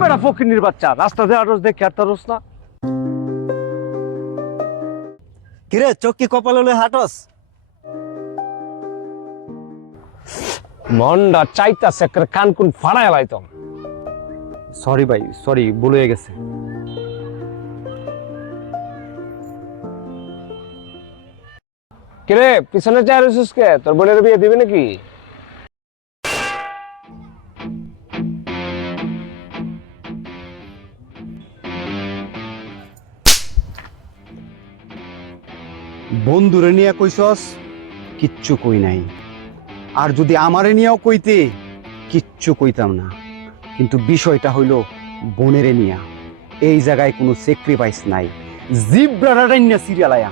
বেটা ফকিন্নির বাচ্চা, রাস্তাতে আরস দেখে আর তারস না। কিরে চোখ কি কপাল হলে হাঁটস? মনটা চাইতাছে একটা কান কুন ফাড়ায় লাইতাম। সরি ভাই, সরি, ভুল হয়ে গেছে। কিরে পিছনে চায় রইছিস কে? তোর বোনের বিয়ে দিবে নাকি? বন্ধুরে নিয়ে কইছস? কিচ্ছু কই নাই। আর যদি আমারে নিয়েও কইতে, কিচ্ছু কইতাম না। কিন্তু বিষয়টা হইল বোনেরে নিয়া। এই জায়গায় কোনো স্যাক্রিফাইস নাই। জিব্রাটা ডাইন্না সিরিয়াল আয়া।